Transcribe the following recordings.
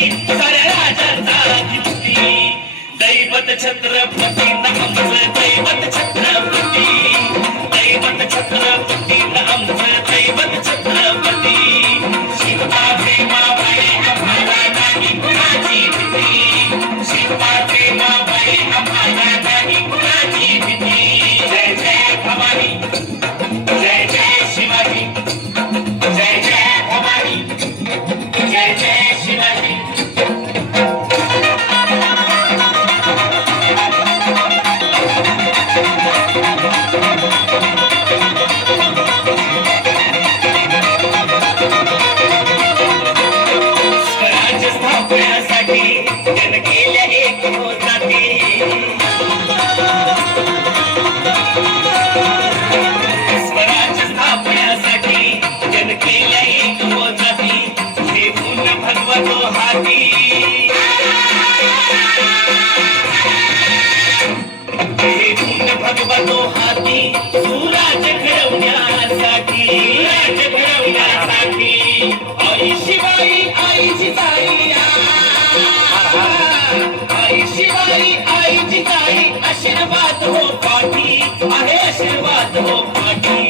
साऱ्या राजांचा अधिपती दैवत छत्रपती आमचं दैवत छत्रपती दैवत छत्रपती आमचं दैवत छत्रपती शिवबा भीमाबाई आम्हाला नाही कुणाची भीती शिवबा भीमाबाई आम्हाला नाही कुणाची भीती जय जय भवानी जय जय शिवाजी जय जय भवानी जय जय शिवाजी स्वराज्य स्थापण्यासाठी जन केल्या एक होताती स्वराज्य स्थापण्यासाठी जन केल्या एक होताती घेऊन भगवतो हाती घेऊन भगवतो हाती सुराज घडवण्यासाठी सुराज घडवण्यासाठी आई शिवाई आईची ताई आई शिवाई आईची ताई आशीर्वाद हो पाठी आहे आशीर्वाद हो पाठी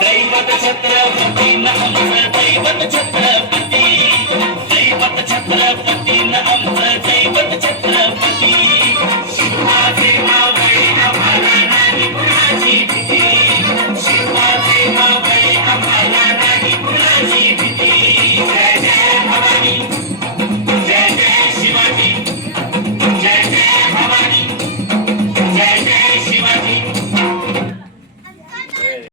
दैवत छत्रपती आमचं दैवत छत्रपती